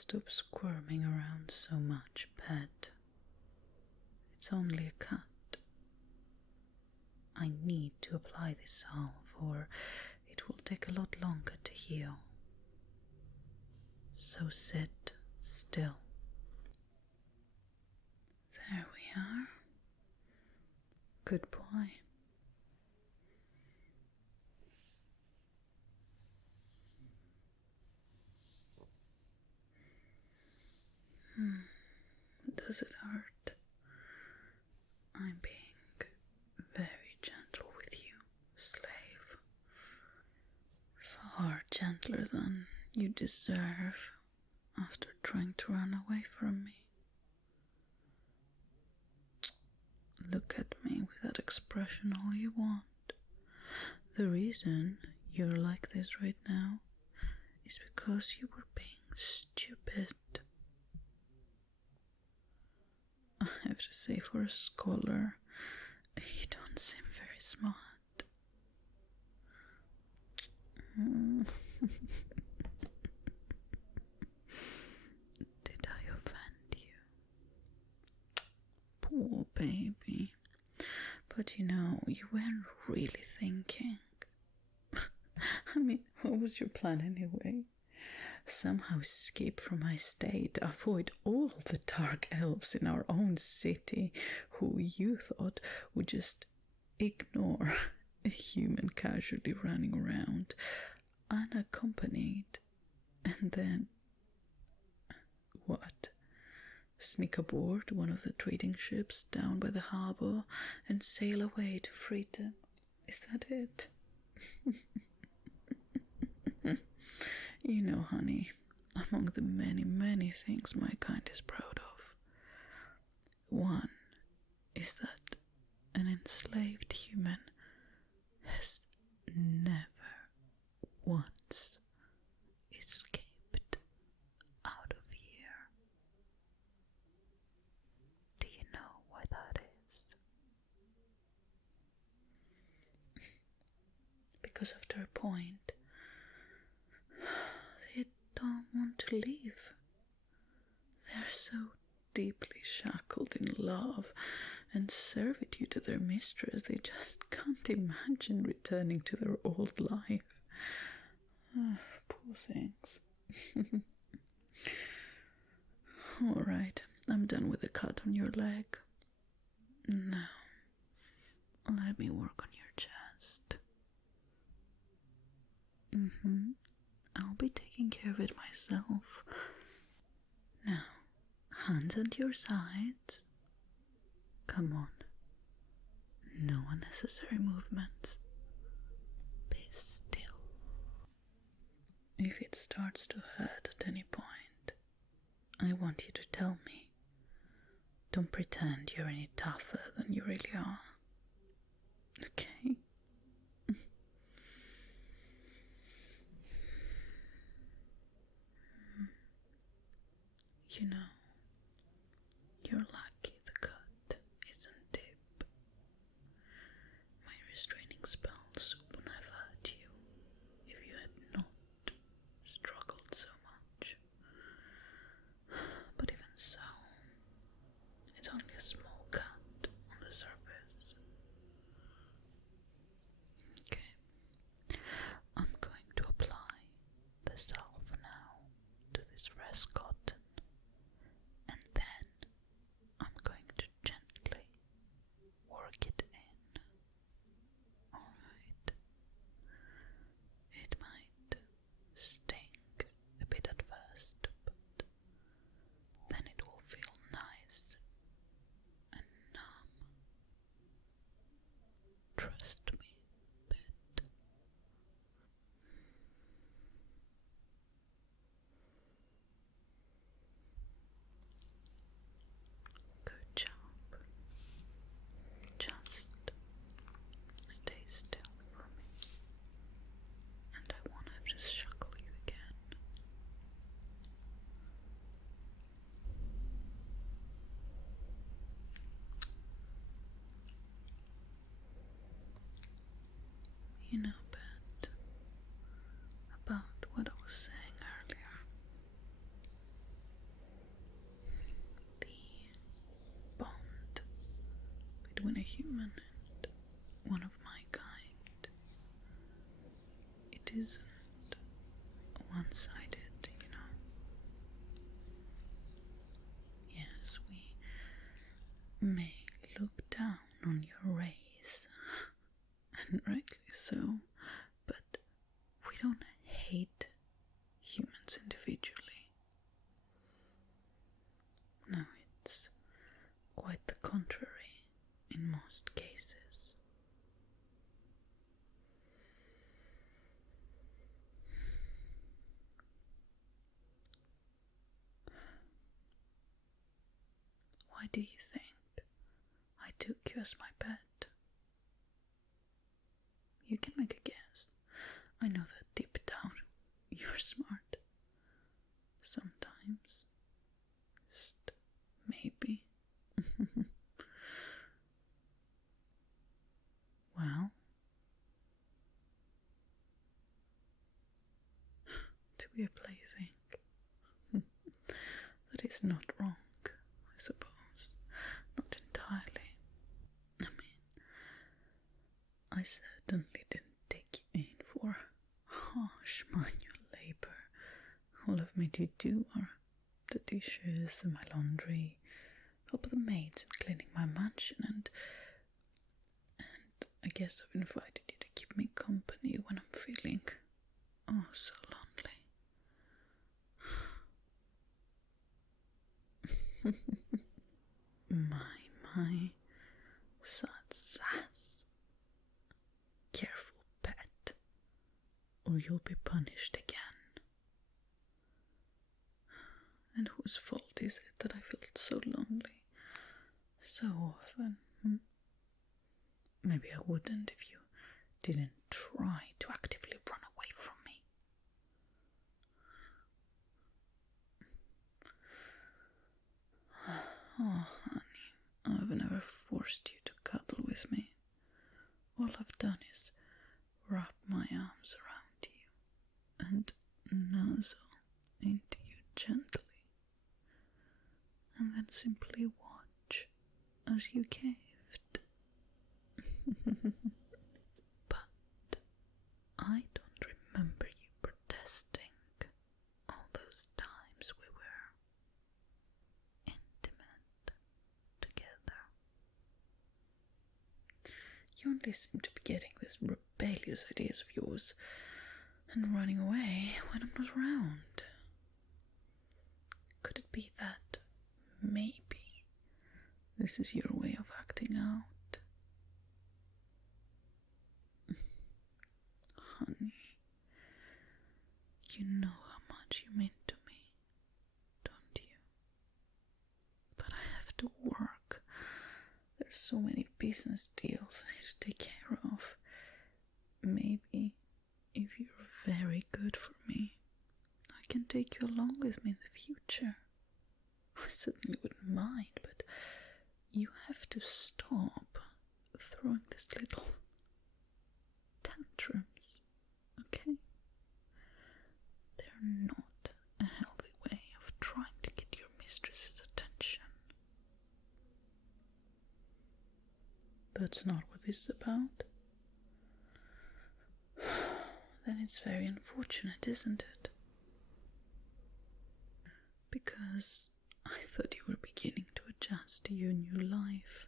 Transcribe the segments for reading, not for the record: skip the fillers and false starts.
Stop squirming around so much, pet. It's only a cut. I need to apply this salve, or it will take a lot longer to heal. So sit still. There we are. Good boy. Does it hurt? I'm being very gentle with you, slave. Far gentler than you deserve after trying to run away from me. Look at me with that expression all you want. The reason you're like this right now is because you were being stupid. I have to say, for a scholar, you don't seem very smart. Did I offend you? Poor baby. But you know, you weren't really thinking. I mean, what was your plan anyway? Somehow escape from my state, avoid all the dark elves in our own city who you thought would just ignore a human casually running around unaccompanied, and then what? Sneak aboard one of the trading ships down by the harbor and sail away to freedom. Is that it? You know, honey, among the many, many things my kind is proud of, one is that an enslaved human has never once escaped out of here. Do you know why that is? Because after a point, they don't want to leave. They're so deeply shackled in love and servitude to their mistress, they just can't imagine returning to their old life. Poor things. Alright, I'm done with the cut on your leg. Now, let me work on your chest. I'll be taking care of it myself. Now, hands at your sides. Come on. No unnecessary movements. Be still. If it starts to hurt at any point, I want you to tell me. Don't pretend you're any tougher than you really are. Okay? You know, you're lucky the cut isn't deep. My restraining spells wouldn't have hurt you if you had not struggled so much. But even so, it's only a small cut on the surface. Okay, I'm going to apply the salve now to this rest cotton. And then I'm going to gently work it in. Alright. It might sting a bit at first, but then it will feel nice and numb. Trust me, pet. one-sided, you know. Yes, we may look down on your race, and rightly so, but we don't hate humans individually. No, it's quite the contrary in most cases. Why do you think I took you as my pet? You can make a guess. I know that deep down you're smart. Sometimes. Just maybe. Well, to be a plaything, that is not wrong, I suppose. Not entirely. I mean, I certainly didn't take you in for harsh manual labor. All I've made you do are the dishes, my laundry, help the maids in cleaning my mansion, and I guess I've invited you to keep me company when I'm feeling oh so lonely. My sad sass. Careful, pet, or you'll be punished again. And whose fault is it that I felt so lonely so often? Maybe I wouldn't if you didn't try to actively run away from me. Oh, honey, I've never forced you to cuddle with me. All I've done is wrap my arms around you and nuzzle into you gently, and then simply watch as you caved. But I don't remember you protesting all those times we were intimate together. You only seem to be getting these rebellious ideas of yours and running away when I'm not around. Could it be that maybe this is your way of acting out? Honey, you know how much you mean to me, don't you? But I have to work. There's so many business deals I need to take care of. Maybe if you're very good for me, I can take you along with me in the future. I certainly wouldn't mind, but you have to stop throwing these little tantrums, okay? They're not a healthy way of trying to get your mistress's attention. That's not what this is about? Then it's very unfortunate, isn't it? Because I thought you were beginning to adjust to your new life.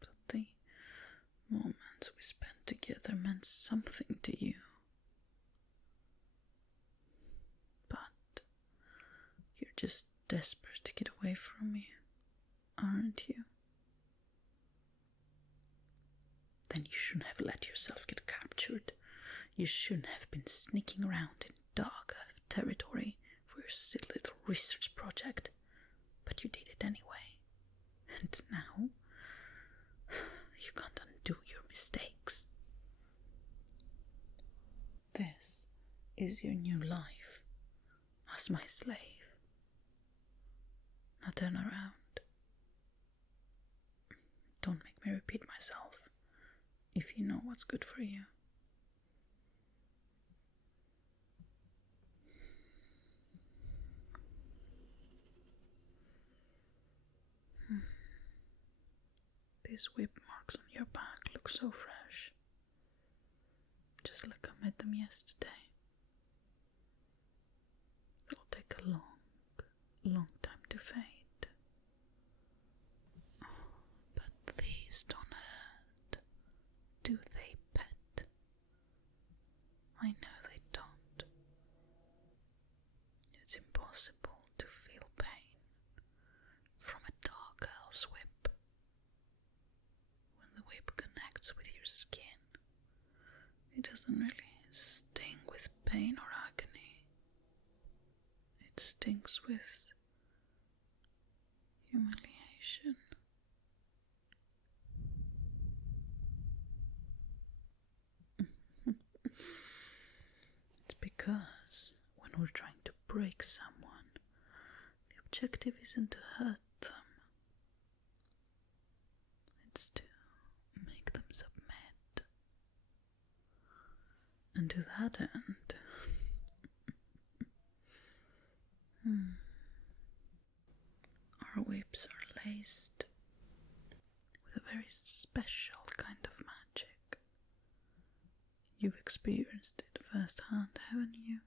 But the moments we spent together meant something to you. But you're just desperate to get away from me, aren't you? Then you shouldn't have let yourself get captured. You shouldn't have been sneaking around in dark territory for your silly little research project. But you did it anyway. And now, you can't undo your mistakes. This is your new life, as my slave. Now turn around. Don't make me repeat myself, if you know what's good for you. These whip marks on your back look so fresh. I met them yesterday. They'll take a long time to fade. But these don't hurt, do they, pet? I know they don't. It's impossible to feel pain from a dark elf's whip. When the whip connects with your skin, it doesn't really sting with pain or agony. It stings with humiliation. It's because when we're trying to break someone, the objective isn't to hurt them. It's to make them submit. And to that end, our whips are laced with a very special kind of magic. You've experienced it firsthand, haven't you?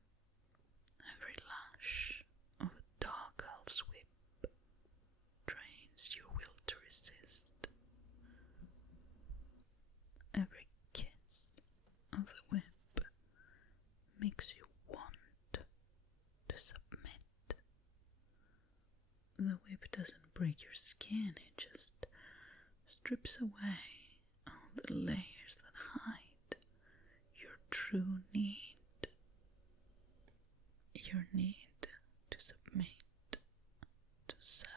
Every lash of a dark elf's whip trains your will to resist. Every kiss of the whip makes you want to submit. The whip doesn't break your skin, it just strips away all the layers that hide your true need. Your need to submit, to serve,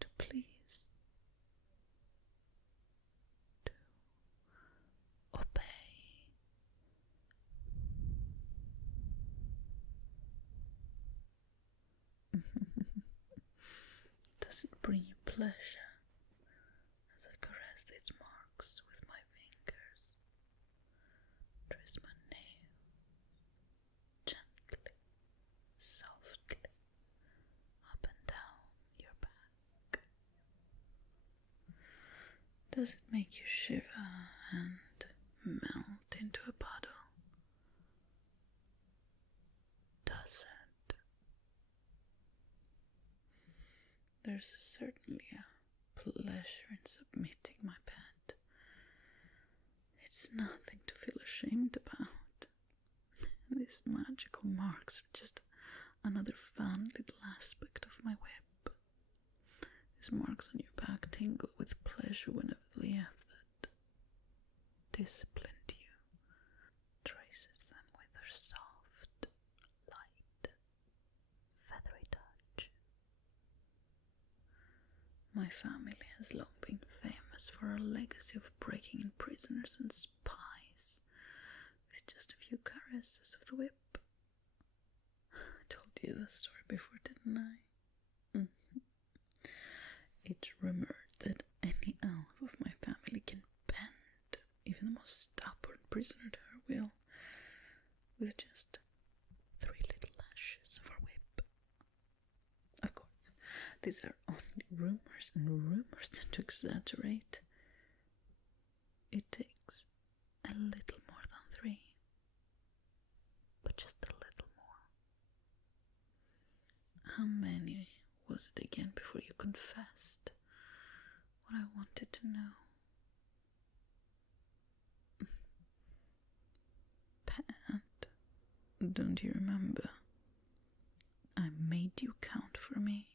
to please, to obey. Does it bring you pleasure as I caress its marks with my fingers? Trace my nail gently, softly, up and down your back. Does it make you shiver and melt into a puddle? Does it? There's certainly a pleasure in submitting, my pet. It's nothing to feel ashamed about. These magical marks are just another fun little aspect of my whip. These marks on your back tingle with pleasure whenever the elf that disciplined you traces them with her soft, light, feathery touch. My family has long been famous for our legacy of breaking in prisoners and spies with just a few caresses of the whip. I told you the story before, didn't I? It's rumored that any elf of my family can bend even the most stubborn prisoner to her will with just 3 little lashes of her whip. Of course, these are only rumors, and rumors tend to exaggerate. It takes a little more than 3, but just a little more. How many was it again before you confessed what I wanted to know? Pat, don't you remember? I made you count for me.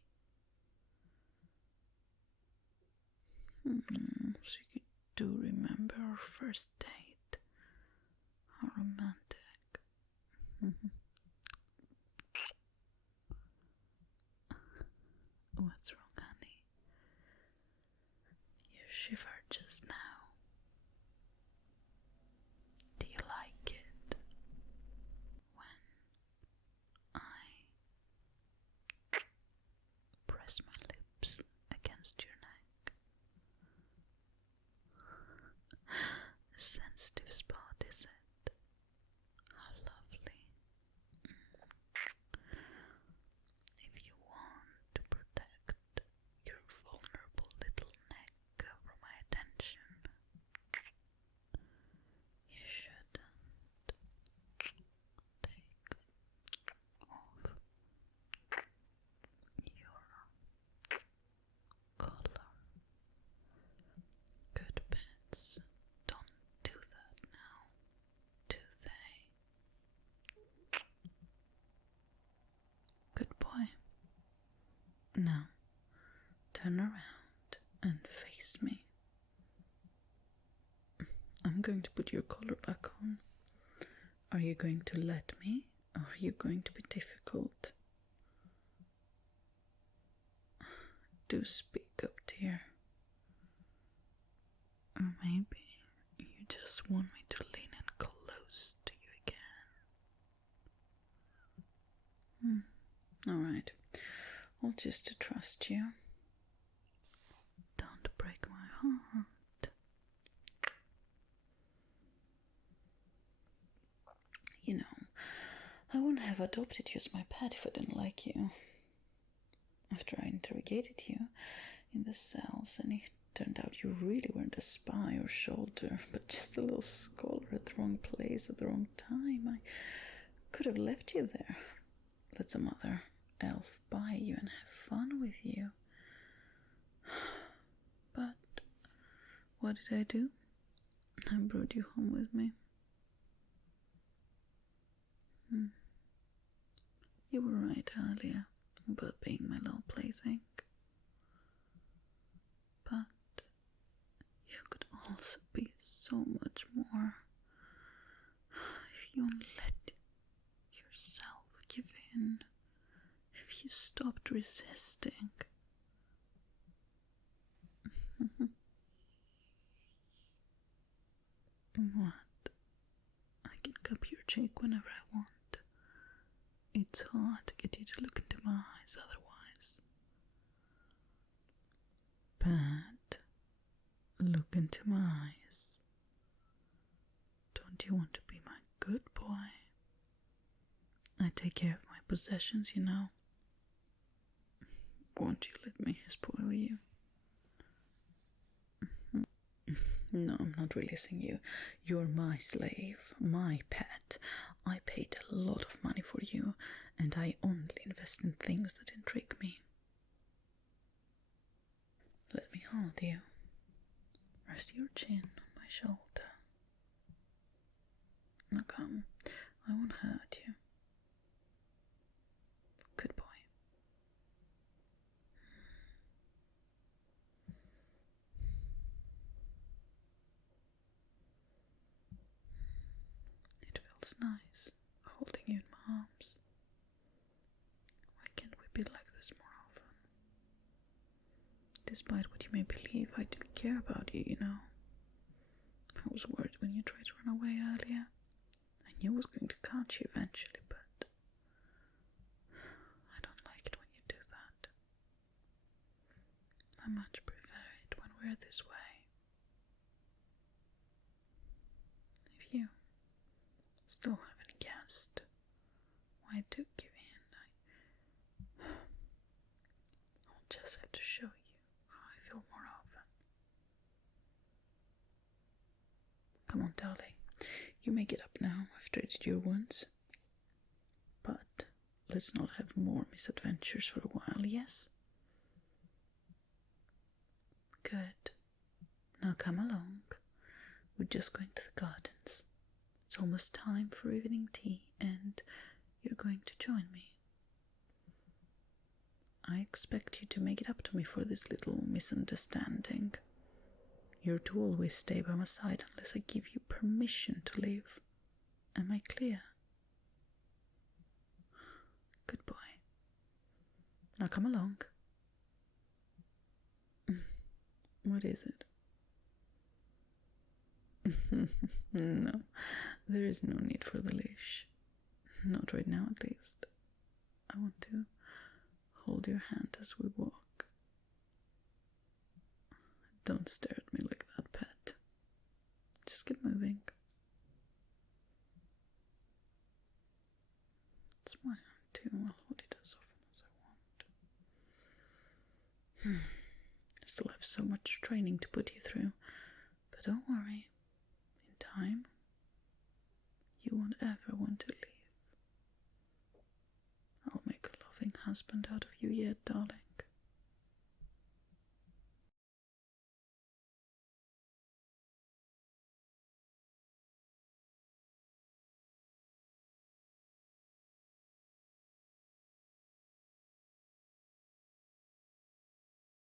So you do remember our first date. How romantic. What's wrong, honey? You shivered just now. Do you like it when I press my lips against your neck? A sensitive spot, is it? How lovely. turn around and face me. I'm going to put your collar back on. Are you going to let me, or are you going to be difficult? Do speak up, dear. Or maybe you just want me to lean in close to you again. Alright, I'll just trust you. Don't break my heart. You know, I wouldn't have adopted you as my pet if I didn't like you. After I interrogated you in the cells, and it turned out you really weren't a spy or soldier, but just a little scholar at the wrong place at the wrong time, I could have left you there. Let some other elf buy you and have fun with you. But what did I do? I brought you home with me. You were right earlier about being my little plaything. But you could also be so much more if you only let yourself give in, if you stopped resisting. What? I can cup your cheek whenever I want. It's hard to get you to look into my eyes otherwise. But look into my eyes. Don't you want to be my good boy? I take care of my possessions, you know. Won't you let me spoil you? No, I'm not releasing you. You're my slave, my pet. I paid a lot of money for you, and I only invest in things that intrigue me. Let me hold you. Rest your chin on my shoulder. Now come, I won't hurt you. Good boy. It feels nice holding you in my arms. Why can't we be like this more often? Despite what you may believe, I do care about you, you know. I was worried when you tried to run away earlier. I knew I was going to catch you eventually, but I don't like it when you do that. I much prefer it when we're this way. If you still haven't guessed why I took you in, I'll just have to show you how I feel more often. Come on, darling. You may get up now. I've treated your wounds. But let's not have more misadventures for a while, yes? Good. Now come along. We're just going to the gardens. It's almost time for evening tea, and you're going to join me. I expect you to make it up to me for this little misunderstanding. You're to always stay by my side unless I give you permission to leave. Am I clear? Good boy. Now come along. What is it? No, there is no need for the leash. Not right now, at least. I want to hold your hand as we walk. Don't stare at me like that, pet. Just get moving. It's my hand too. I'll hold it as often as I want. I still have so much training to put you through, but don't worry. In time, you won't ever want to leave. I'll make a loving husband out of you yet, darling.